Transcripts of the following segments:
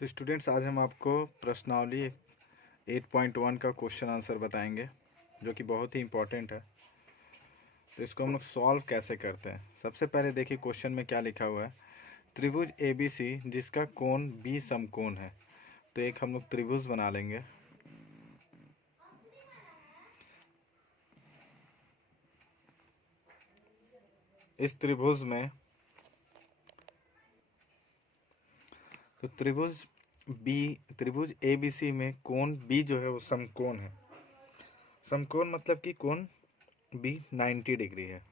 तो स्टूडेंट्स, आज हम आपको प्रश्नावली 8.1 का क्वेश्चन आंसर बताएंगे, जो कि बहुत ही इम्पोर्टेंट है। तो इसको हम लोग सॉल्व कैसे करते हैं। सबसे पहले देखिए क्वेश्चन में क्या लिखा हुआ है। त्रिभुज ए बी सी जिसका कोण बी समकोण है। तो एक हम लोग त्रिभुज बना लेंगे। इस त्रिभुज में तो त्रिभुज ए बी सी में कोण बी जो है वो समकोण है। समकोण मतलब कि कोण बी 90 डिग्री है।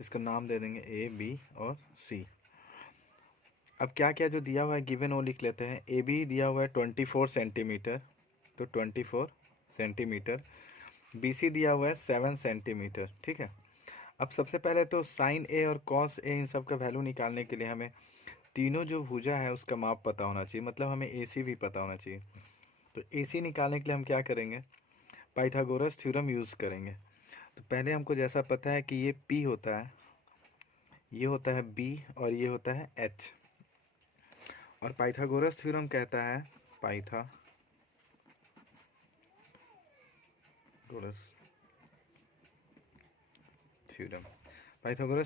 इसका नाम दे देंगे ए बी और सी। अब क्या क्या जो दिया हुआ है गिवन वो लिख लेते हैं। ए बी दिया हुआ है 24 सेंटीमीटर, तो 24 सेंटीमीटर। बी सी दिया हुआ है 7 सेंटीमीटर। ठीक है। अब सबसे पहले तो साइन ए और कॉस ए इन सब का वैल्यू निकालने के लिए हमें तीनों जो भुजा है उसका माप पता होना चाहिए, मतलब हमें ए सी भी पता होना चाहिए। तो ए सी निकालने के लिए हम क्या करेंगे, पाइथागोरस थ्योरम यूज़ करेंगे। तो पहले हमको जैसा पता है कि ये पी होता है, ये होता है बी और ये होता है एच। और पाइथागोरस थ्योरम कहता है, पाइथागोरस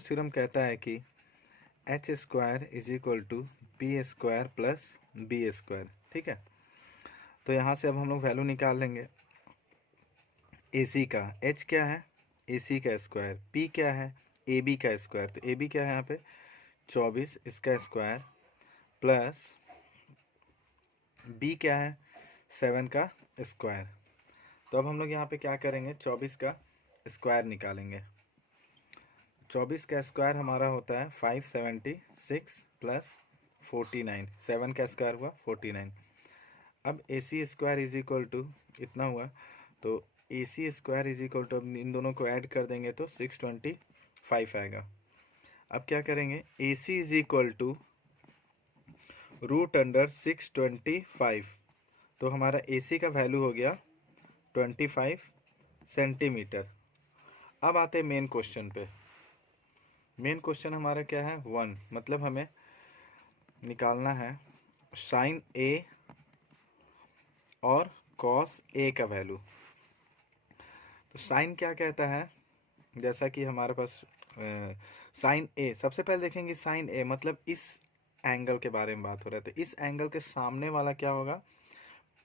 थ्योरम कहता है कि h square is equal to p square plus b square. ठीक है। तो यहाँ से अब हम लोग वैल्यू निकाल लेंगे। ए सी का एच क्या है, ए सी का स्क्वायर। पी क्या है, ए बी का स्क्वायर। तो ए बी क्या है यहाँ पे 24, इसका स्क्वायर, प्लस बी क्या है 7 का स्क्वायर। तो अब हम लोग यहाँ पे क्या करेंगे, 24 का स्क्वायर निकालेंगे। 24 का स्क्वायर हमारा होता है 576 प्लस 49। 7 का स्क्वायर हुआ 49। अब ए सी स्क्वायर इज इक्वल टू इतना हुआ, तो ए सी स्क्वायर इज इक्वल टू अब इन दोनों को ऐड कर देंगे तो 625 आएगा। अब क्या करेंगे, A C is equal to root under 625। तो हमारा ए सी का वैल्यू हो गया 25 सेंटीमीटर। अब आते हैं मेन क्वेश्चन पे। मेन क्वेश्चन हमारा क्या है 1, मतलब हमें निकालना है साइन ए और कॉस ए का वैल्यू। तो साइन क्या कहता है, जैसा कि हमारे पास साइन ए, सबसे पहले देखेंगे साइन ए मतलब इस एंगल के बारे में बात हो रहा है। तो इस एंगल के सामने वाला क्या होगा,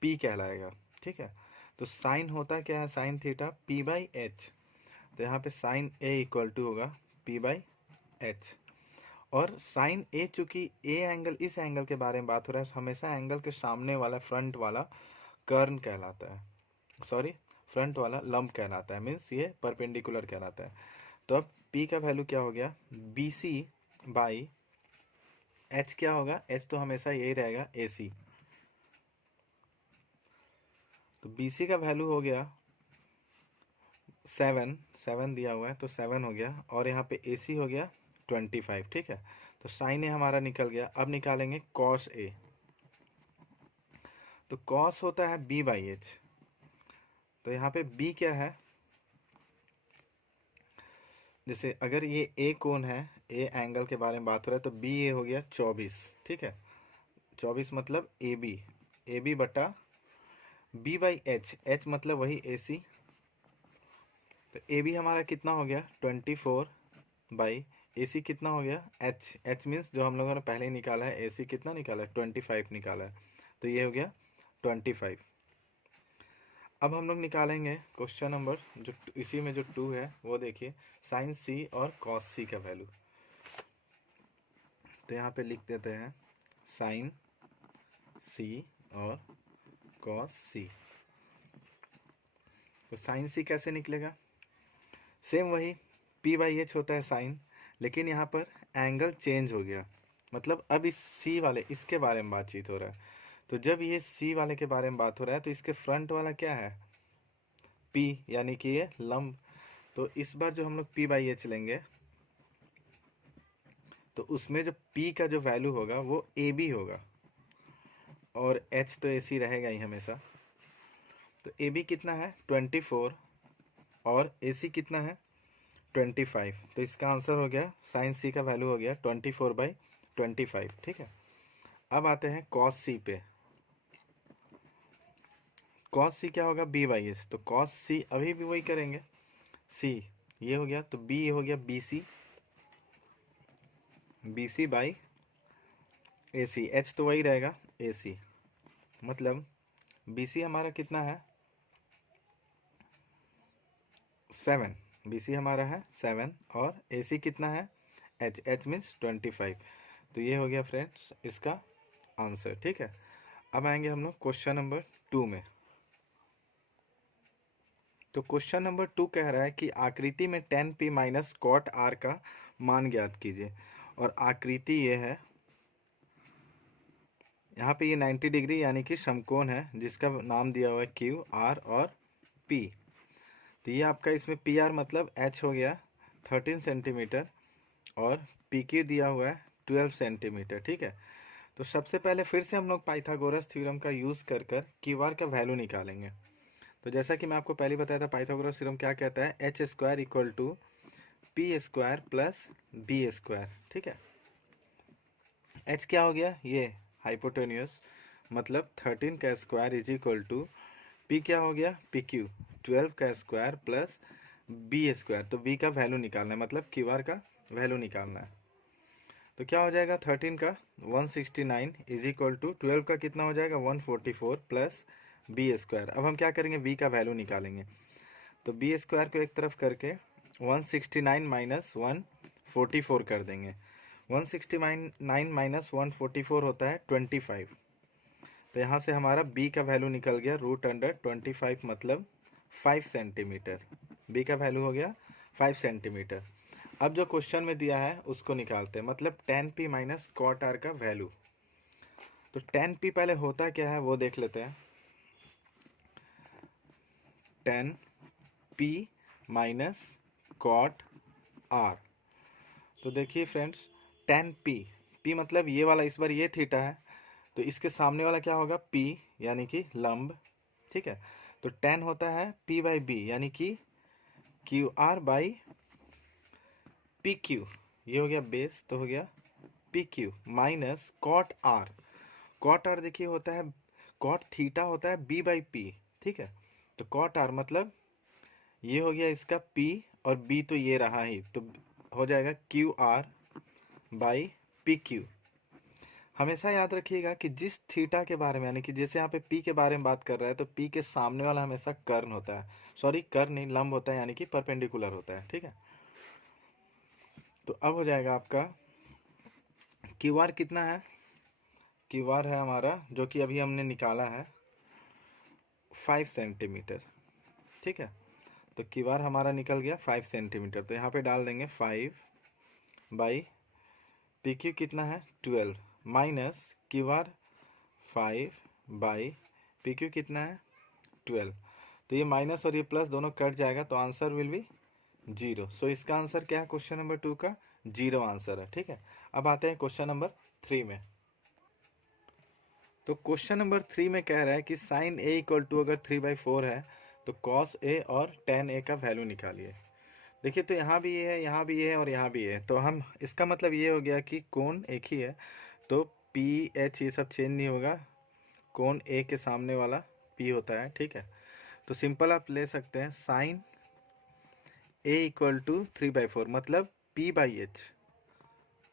पी कहलाएगा। ठीक है। तो साइन होता क्या है, sine theta P by H. तो यहाँ पे साइन ए इक्वल टू होगा पी बाई एच। और साइन ए चूंकि ए एंगल, इस एंगल के बारे में बात हो रहा है, हमेशा एंगल के सामने वाला फ्रंट वाला कर्न कहलाता है, सॉरी फ्रंट वाला लंब कहलाता है, मीन्स ये परपेंडिकुलर कहलाता है। तो अब पी का वैल्यू क्या हो गया, बी सी बाई एच क्या होगा, एच तो हमेशा यही रहेगा ए सी। तो बी सी का वैल्यू हो गया 7 दिया हुआ है तो 7 हो गया, और यहाँ पे ए सी हो गया 25। ठीक है। तो साइन ए हमारा निकल गया। अब निकालेंगे कॉस ए। तो कॉस होता है बी बाई एच। तो यहाँ पे बी क्या है, जैसे अगर ये ए कोण है, ए एंगल के बारे में बात हो रहा है, तो बी ए हो गया 24। ठीक है। 24 मतलब ए बी बटा बी बाई एच, एच मतलब वही ए सी। तो ए बी हमारा कितना हो गया 24 बाई ए सी कितना हो गया एच। एच मीन्स जो हम लोगों ने पहले ही निकाला है, ए सी कितना निकाला है 25 निकाला है। तो ये हो गया 25। अब हम लोग निकालेंगे क्वेश्चन नंबर जो इसी में जो 2 है वो देखिए, साइन सी और कॉस सी का वैल्यू। तो यहाँ पे लिख देते हैं साइन सी और कॉस सी। तो साइन सी कैसे निकलेगा, सेम वही पी बाई एच होता है साइन, लेकिन यहाँ पर एंगल चेंज हो गया, मतलब अब इस सी वाले इसके बारे में बातचीत हो रहा है। तो जब ये सी वाले के बारे में बात हो रहा है तो इसके फ्रंट वाला क्या है पी, यानी कि ये लंब। तो इस बार जो हम लोग पी बाई एच लेंगे तो उसमें जो पी का जो वैल्यू होगा वो ए बी होगा, और एच तो ए सी रहेगा ही हमेशा। तो ए बी कितना है 24 और ए सी कितना है 25। तो इसका आंसर हो गया साइन सी का वैल्यू हो गया 24/25। ठीक है। अब आते हैं कॉस सी पे। कॉस सी क्या होगा, बी बाई एच। तो कॉस सी अभी भी वही करेंगे, सी ये हो गया तो बी हो गया B C, B C by A C, h तो वही रहेगा ए सी। मतलब बी सी हमारा कितना है 7, बी सी हमारा है 7 और ए सी कितना है एच, एच मीन्स 25। तो ये हो गया फ्रेंड्स इसका आंसर। ठीक है, अब आएंगे हम लोग क्वेश्चन नंबर 2 में। तो क्वेश्चन नंबर 2 कह रहा है कि आकृति में tan p minus cot r का मान ज्ञात कीजिए। और आकृति ये है, यहाँ पे ये 90 डिग्री यानी कि समकोण है जिसका नाम दिया हुआ है क्यू आर और पी। तो ये आपका इसमें पी आर मतलब एच हो गया 13 सेंटीमीटर और पी क्यू दिया हुआ है 12 सेंटीमीटर। ठीक है, तो सबसे पहले फिर से हम लोग पाइथागोरस थ्योरम का यूज़ कर क्यू आर का वैल्यू निकालेंगे। तो जैसा कि मैं आपको पहले बताया था, पाइथागोरस थ्योरम क्या कहता है, h square equal to p square plus b square. ठीक है, एच क्या हो गया, ये हाइपोटेन्यूस मतलब 13 का square is equal to p क्या हो गया पी क्यू 12 का स्क्वायर प्लस बी स्क्वायर। तो बी का वैल्यू निकालना है, मतलब क्यू आर का वैल्यू निकालना है। तो क्या हो जाएगा 13 का 169 इज इक्वल टू 12 का कितना हो जाएगा 144 प्लस बी स्क्वायर। अब हम क्या करेंगे, बी का वैल्यू निकालेंगे। तो बी स्क्वायर को एक तरफ करके 169 माइनस 144 कर देंगे। 169 माइनस 144 होता है 25। तो यहाँ से हमारा b का वैल्यू निकल गया √25 मतलब 5 सेंटीमीटर। b का वैल्यू हो गया 5 सेंटीमीटर। अब जो क्वेश्चन में दिया है उसको निकालते हैं, मतलब tan p minus cot r का वैल्यू। तो tan p पहले होता क्या है वो देख लेते हैं। tan p minus cot r, तो देखिए फ्रेंड्स tan p मतलब ये वाला, इस बार ये थीटा है तो इसके सामने वाला क्या होगा p यानी कि लंब। ठीक है, तो tan होता है p बाई बी यानी कि Q R by P Q, ये हो गया बेस, तो हो गया P Q minus cot R. Cot R देखिए होता है, कॉट थीटा होता है बी बाई पी। ठीक है, तो कॉट आर मतलब ये हो गया इसका p और b तो ये रहा ही, तो हो जाएगा Q R by P Q. हमेशा याद रखिएगा कि जिस थीटा के बारे में, यानी कि जैसे यहाँ पे p के बारे में बात कर रहा है तो p के सामने वाला हमेशा कर्ण होता है, सॉरी कर्ण नहीं लंब होता है यानी कि परपेंडिकुलर होता है। ठीक है, तो अब हो जाएगा आपका क्यू आर कितना है, क्यू आर है हमारा जो कि अभी हमने निकाला है 5 सेंटीमीटर। ठीक है, तो क्यू आर हमारा निकल गया 5 सेंटीमीटर। तो यहाँ पे डाल देंगे 5 बाई पी क्यू कितना है 12 minus Q R 5 by P Q कितना है 12। तो ये माइनस और ये प्लस दोनों कट जाएगा तो आंसर विल बी 0। सो इसका आंसर क्या है क्वेश्चन नंबर 2 का 0 आंसर है। ठीक है, अब आते हैं क्वेश्चन नंबर 3 में। तो क्वेश्चन नंबर 3 में कह रहा है कि साइन ए इक्वल टू अगर 3/4 है तो कॉस ए और टेन ए का वैल्यू निकालिए। देखिए तो यहाँ भी ये है, यहाँ भी ये है और यहाँ भी ये है, तो हम इसका मतलब ये हो गया कि कोण एक ही है, तो पी एच ये सब चेंज नहीं होगा, कोण ए के सामने वाला पी होता है। ठीक है, तो सिंपल आप ले सकते हैं साइन ए इक्वल टू 3/4 मतलब P by H.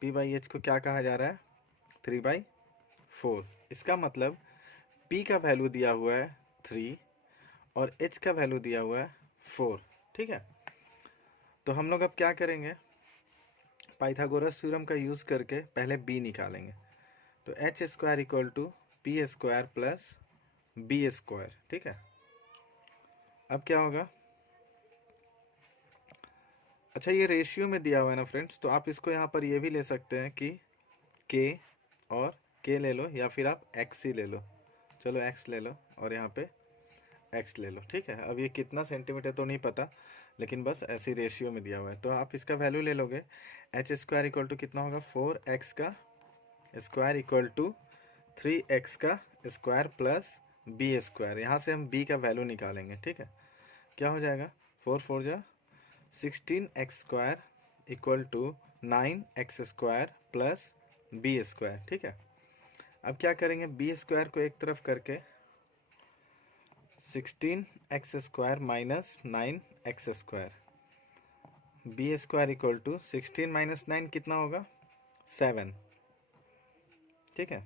P by H को क्या कहा जा रहा है 3/4। इसका मतलब p का वैल्यू दिया हुआ है 3 और h का वैल्यू दिया हुआ है 4। ठीक है, तो हम लोग अब क्या करेंगे, पाइथागोरस थ्योरम का यूज़ करके पहले b निकालेंगे। तो h square equal to p square plus b square. ठीक है, अब क्या होगा, अच्छा ये रेशियो में दिया हुआ है ना फ्रेंड्स, तो आप इसको यहाँ पर ये भी ले सकते हैं कि k और k ले लो या फिर आप x ही ले लो। चलो x ले लो और यहाँ पे x ले लो। ठीक है, अब ये कितना सेंटीमीटर तो नहीं पता, लेकिन बस ऐसी रेशियो में दिया हुआ है। तो आप इसका वैल्यू ले लोगे, एच स्क्वायर इक्वल टू कितना होगा 4x का स्क्वायर इक्वल टू 3x का स्क्वायर प्लस बी स्क्वायर। यहाँ से हम b का वैल्यू निकालेंगे। ठीक है, क्या हो जाएगा 4 4 जा 16x square equal to 9x square plus b square. ठीक है, अब क्या करेंगे, बी स्क्वायर को एक तरफ करके 16x² minus 9x², b square equal to 16 minus 9 कितना होगा, 7, ठीक है,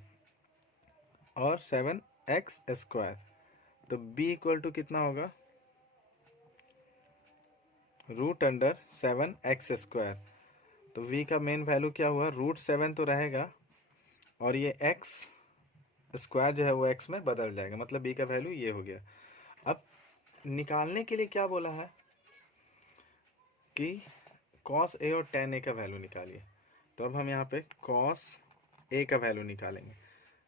और 7x², तो b इक्वल टू कितना होगा, √7x²। तो v का मेन वैल्यू क्या हुआ, √7 तो रहेगा और ये x स्क्वायर जो है वो x में बदल जाएगा, मतलब b का वैल्यू ये हो गया। अब निकालने के लिए क्या बोला है कि cos a और tan a का वैल्यू निकालिए। तो अब हम यहाँ पे cos a का वैल्यू निकालेंगे।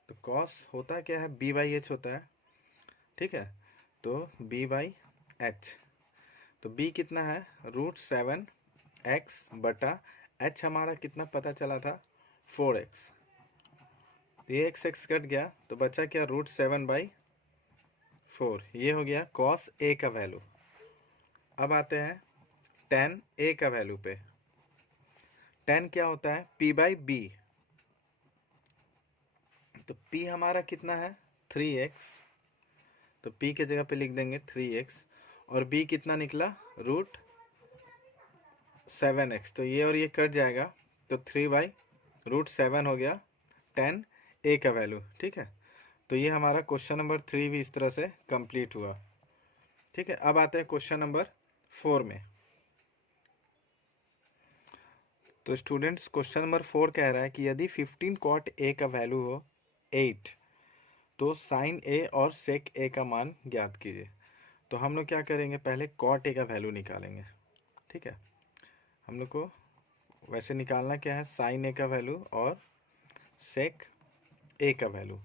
तो cos होता क्या है, b/h होता है, ठीक है, तो b/h, तो b कितना है, √7x h हमारा कितना पता चला था, 4x, ये x कट गया तो बचा क्या, √7/4, ये हो गया cos a का वैल्यू। अब आते हैं tan a का वैल्यू पे। tan क्या होता है, p/b, तो p हमारा कितना है, 3x, तो p के जगह पे लिख देंगे 3x, और b कितना निकला, √7x, तो ये और ये कट जाएगा, तो 3/√7 हो गया tan a का वैल्यू, ठीक है। तो ये हमारा क्वेश्चन नंबर 3 भी इस तरह से कंप्लीट हुआ, ठीक है। अब आते हैं क्वेश्चन नंबर 4 में। तो स्टूडेंट्स क्वेश्चन नंबर 4 कह रहा है कि यदि 15 cot a का वैल्यू हो 8, तो sin a और sec a का मान ज्ञात कीजिए। तो हम लोग क्या करेंगे, पहले cot a का वैल्यू निकालेंगे, ठीक है। हम लोग को वैसे निकालना क्या है, sin a का वैल्यू और sec a का वैल्यू।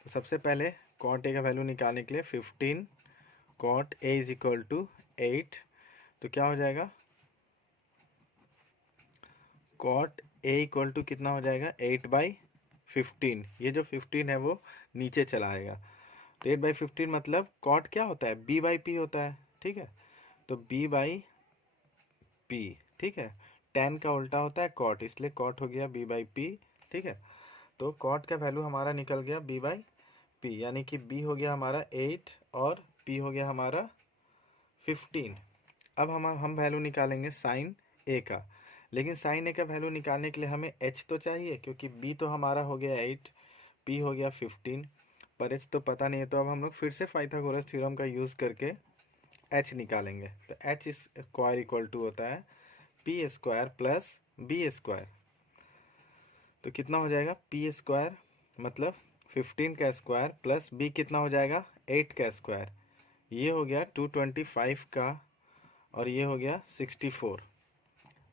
तो सबसे पहले cot a का वैल्यू निकालने के लिए 15 cot a is equal to 8, तो क्या हो जाएगा, cot a इक्वल टू कितना हो जाएगा, 8/15, ये जो 15 है वो नीचे चला आएगा, तो 8/15 मतलब cot क्या होता है, b/p होता है, ठीक है, तो b/p, ठीक है। tan का उल्टा होता है cot, इसलिए cot हो गया b/p, ठीक है। तो cot का वैल्यू हमारा निकल गया b/p, यानी कि b हो गया हमारा 8 और p हो गया हमारा 15। अब हम वैल्यू निकालेंगे sin a का, लेकिन sin a का वैल्यू निकालने के लिए हमें h तो चाहिए, क्योंकि b तो हमारा हो गया 8, p हो गया 15, पर h तो पता नहीं है। तो अब हम लोग फिर से पाइथागोरस थ्योरम का यूज़ करके h निकालेंगे। तो h स्क्वायर इक्वल टू होता है p² प्लस b², तो कितना हो जाएगा, p² मतलब 15 का स्क्वायर प्लस b कितना हो जाएगा, 8 का स्क्वायर, ये हो गया 225 का, और ये हो गया 64,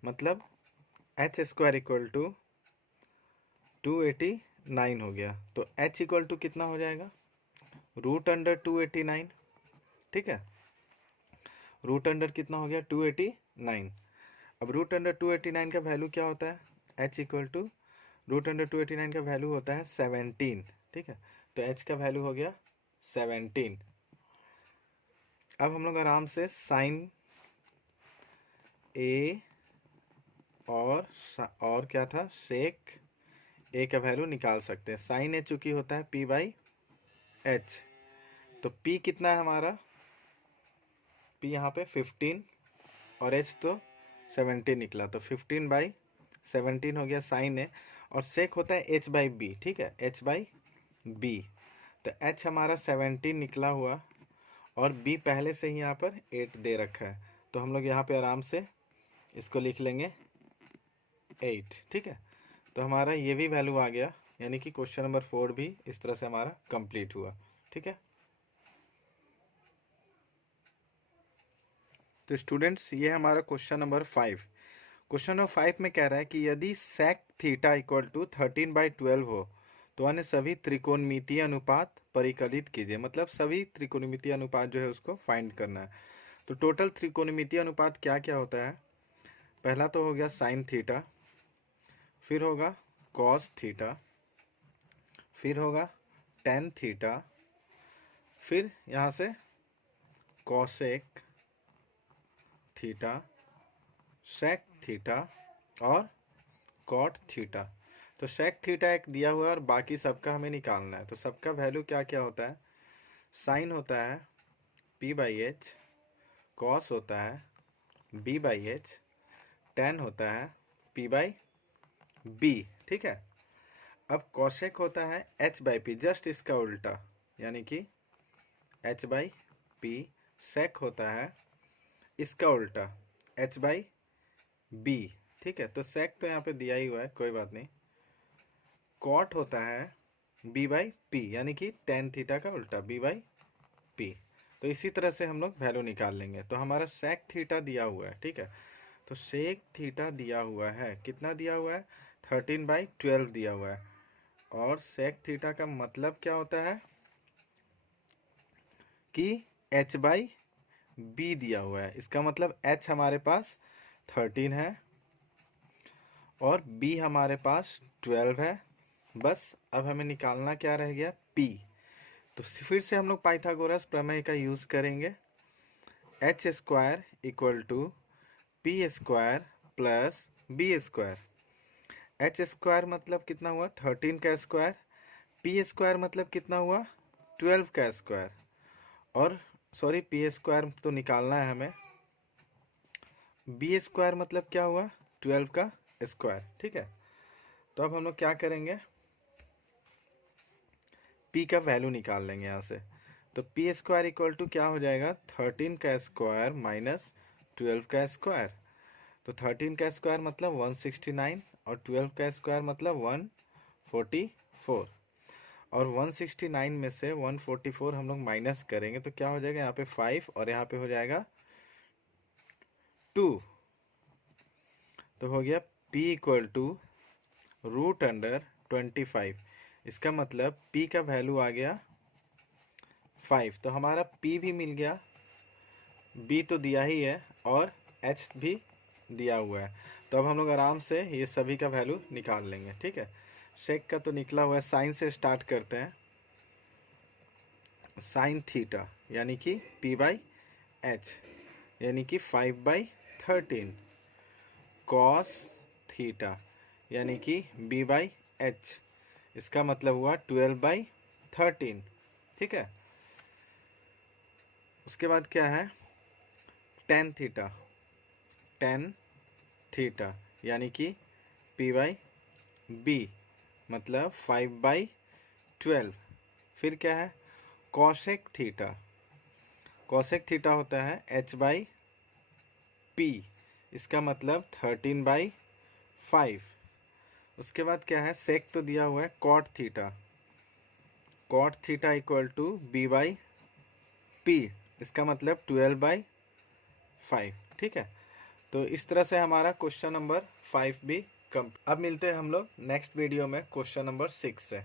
मतलब h² इक्वल टू 289 हो गया। तो h इक्वल टू कितना हो जाएगा, √289, ठीक है, √, कितना हो गया, 289। अब √289 का वैल्यू क्या होता है, h इक्वल टू √289 का वैल्यू होता है 17, ठीक है, तो h का वैल्यू हो गया 17। अब हम लोग आराम से साइन a और क्या था, सेक a का वैल्यू निकाल सकते हैं। साइन a चूंकि होता है p/h, तो p कितना है हमारा, p यहाँ पे 15 और h तो 17 निकला, तो 15/17 हो गया साइन a, और सेक होता है h/b, ठीक है, h/b, तो h हमारा 17 निकला हुआ, और b पहले से ही यहाँ पर 8 दे रखा है, तो हम लोग यहाँ पे आराम से इसको लिख लेंगे 8, ठीक है। तो हमारा ये भी वैल्यू आ गया, यानी कि क्वेश्चन नंबर 4 भी इस तरह से हमारा कंप्लीट हुआ, ठीक है। तो स्टूडेंट्स ये हमारा क्वेश्चन नंबर 5। क्वेश्चन नंबर 5 में कह रहा है कि यदि sec थीटा इक्वल टू 13/12 हो, तो अन्य सभी त्रिकोणमितीय अनुपात परिकलित कीजिए, मतलब सभी त्रिकोणमितीय अनुपात जो है उसको फाइंड करना है। तो टोटल त्रिकोणमितीय अनुपात क्या क्या होता है, पहला तो हो गया साइन थीटा, फिर होगा कॉस थीटा, फिर होगा टेन थीटा, फिर यहाँ से कॉसेक थीटा, सेक थीटा और कॉट थीटा। तो तो सेक थीटा एक दिया हुआ है और बाकी सबका हमें निकालना है। तो सबका वैल्यू क्या क्या होता है, साइन होता है पी बाई एच, कॉस होता है बी बाई एच, टेन होता है पी बाई बी। ठीक है, अब कॉशेक होता है एच बाई पी, जस्ट इसका उल्टा, यानी कि एच बाई पी। सेक होता है इसका उल्टा, एच बाई बी। ठीक है, तो सेक तो यहाँ पे दिया ही हुआ है, कोई बात नहीं। कॉट होता है बी बाई पी, यानी कि टेन थीटा का उल्टा, बी बाई पी। तो इसी तरह से हम लोग वैल्यू निकाल लेंगे। तो हमारा सेक थीटा दिया हुआ है, ठीक है, तो सेक थीटा दिया हुआ है, कितना दिया हुआ है, 13/12 दिया हुआ है। और सेक थीटा का मतलब क्या होता है कि एच बाई बी दिया हुआ है। इसका मतलब एच हमारे पास 13 है और बी हमारे पास 12 है। बस अब हमें निकालना क्या रह गया, पी। तो फिर से हम लोग पाइथागोरस प्रमेय का यूज़ करेंगे। H square equal to p square plus b square. H square मतलब कितना हुआ, 13 का स्क्वायर। पी स्क्वायर मतलब कितना हुआ, 12 का स्क्वायर। और सॉरी, पी स्क्वायर तो निकालना है हमें, बी स्क्वायर मतलब क्या हुआ, 12 का स्क्वायर। ठीक है, तो अब हम लोग क्या करेंगे, पी का वैल्यू निकाल लेंगे यहाँ से। तो पी स्क्वायर इक्वल टू क्या हो जाएगा, 13 का स्क्वायर माइनस 12 का स्क्वायर। तो 13 का स्क्वायर मतलब 169 और 12 का स्क्वायर मतलब 144। और 169 में से 144 हम लोग माइनस करेंगे तो क्या हो जाएगा, यहाँ पे 5 और यहाँ पे हो जाएगा 2। तो हो गया p इक्वल टू √25। इसका मतलब p का वैल्यू आ गया 5। तो हमारा p भी मिल गया, b तो दिया ही है और h भी दिया हुआ है। तो अब हम लोग आराम से ये सभी का वैल्यू निकाल लेंगे। ठीक है, सेक का तो निकला हुआ है, साइन से स्टार्ट करते हैं। साइन थीटा यानी कि p बाई एच, यानी कि 5/13। कॉस थीटा यानी कि b बाई एच, इसका मतलब हुआ 12/13। ठीक है, उसके बाद क्या है, टेन थीटा। टेन थीटा यानी कि p बाई बी मतलब 5/12। फिर क्या है, कॉशेक थीटा। कॉशेक थीटा होता है h बाई पी, इसका मतलब 13/5। उसके बाद क्या है, सेक तो दिया हुआ है cot theta. Cot theta equal to b by p, इसका मतलब 12/5। ठीक है, तो इस तरह से हमारा क्वेश्चन नंबर 5 भी कम। अब मिलते हैं हम लोग नेक्स्ट वीडियो में क्वेश्चन नंबर 6 से।